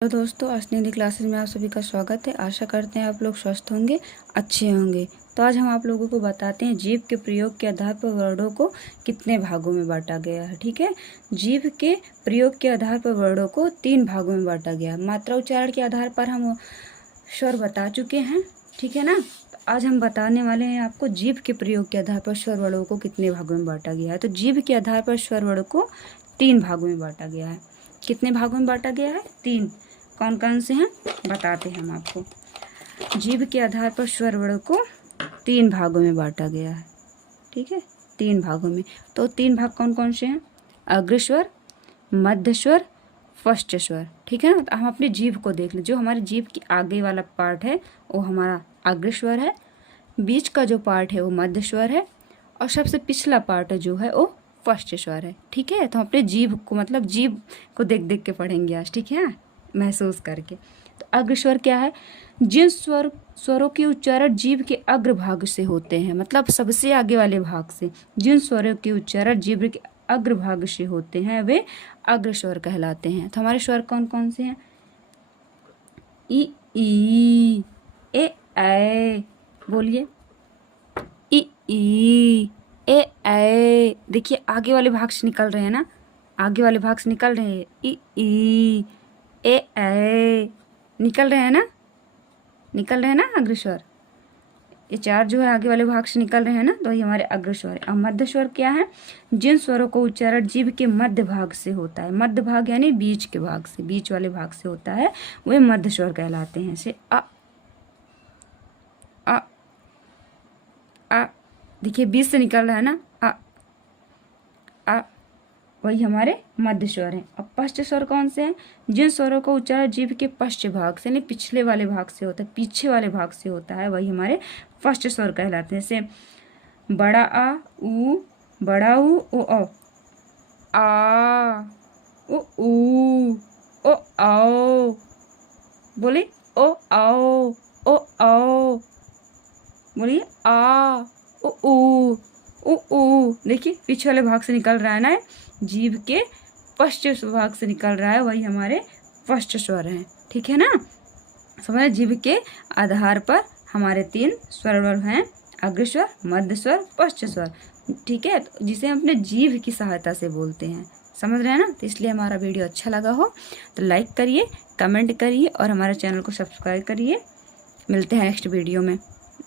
Hello दोस्तों, आज नई क्लासेस में आप सभी का स्वागत है। आशा करते हैं आप लोग स्वस्थ होंगे, अच्छे होंगे। तो आज हम आप लोगों को बताते हैं जीभ के प्रयोग के आधार पर वर्णों को कितने भागों में बांटा गया है। ठीक है, जीभ के प्रयोग के आधार पर वर्णों को 3 भागों में बांटा गया है। मात्रा उच्चारण के आधार पर हम स्वर बता चुके हैं, ठीक है ना। तो आज हम बताने वाले हैं आपको जीभ के प्रयोग के आधार पर स्वर वर्णों को कितने भागों में बांटा गया है। तो जीभ के आधार पर स्वर वर्णों को 3 भागों में बांटा गया है। कितने भागों में बांटा गया है? 3। कौन कौन से हैं बताते हैं हम आपको। जीभ के आधार पर स्वर वर्णों को 3 भागों में बांटा गया है। ठीक है, 3 भागों में। तो 3 भाग कौन कौन से हैं? अग्रस्वर, मध्य स्वर, फर्स्ट स्वर। ठीक है ना। तो हम अपनी जीभ को देख लें। जो हमारी जीभ की आगे वाला पार्ट है वो हमारा अग्रस्वर है, बीच का जो पार्ट है वो मध्य स्वर है, और सबसे पिछला पार्ट है जो है वो फर्स्ट स्वर है। ठीक है, तो हम अपने जीभ को मतलब जीभ को देख देख के पढ़ेंगे आज। ठीक है, महसूस करके। तो अग्रस्वर क्या है? जिन स्वरों के उच्चारण जीभ के अग्र भाग से होते हैं, मतलब सबसे आगे वाले भाग से जिन स्वरों के उच्चारण जीभ के अग्र भाग से होते हैं वे अग्रस्वर कहलाते हैं। तो हमारे स्वर कौन कौन से हैं? ई ए बोलिए। ई ए। देखिए आगे वाले भाग से निकल रहे हैं ना, आगे वाले भाग से निकल रहे हैं। ई ए निकल रहे हैं ना, निकल रहे हैं ना अग्रस्वर। ये 4 जो है आगे वाले भाग से निकल रहे हैं ना, तो ये हमारे अग्रस्वर है। और मध्य स्वर क्या है? जिन स्वरों को उच्चारण जीभ के मध्य भाग से होता है, मध्य भाग यानी बीच के भाग से, बीच वाले भाग से होता है, वे मध्य स्वर कहलाते हैं। जैसे आ देखिए बीच से निकल रहा है ना, आ वही हमारे मध्य स्वर हैं। अब पश्च स्वर कौन से हैं? जिन स्वरों का उच्चारण जीभ के पश्च भाग से यानी पिछले वाले भाग से होता है, पीछे वाले भाग से होता है, वही हमारे फर्स्ट स्वर कहलाते हैं। जैसे बड़ा आ ऊ, बड़ा ऊ ओ आ ओ आओ। बोले ओ आओ, ओ आओ। बोलिए आ ऊ। देखिए पीछे वाले भाग से निकल रहा है ना, जीभ के फर्स्ट भाग से निकल रहा है, वही हमारे फर्स्ट स्वर हैं। ठीक है ना। समझ, जीभ के आधार पर हमारे 3 स्वर हैं, अग्रस्वर, मध्य स्वर, फर्स्ट स्वर। ठीक है, तो जिसे हम अपने जीभ की सहायता से बोलते हैं। समझ रहे हैं ना। तो इसलिए हमारा वीडियो अच्छा लगा हो तो लाइक करिए, कमेंट करिए और हमारे चैनल को सब्सक्राइब करिए। मिलते हैं नेक्स्ट वीडियो में।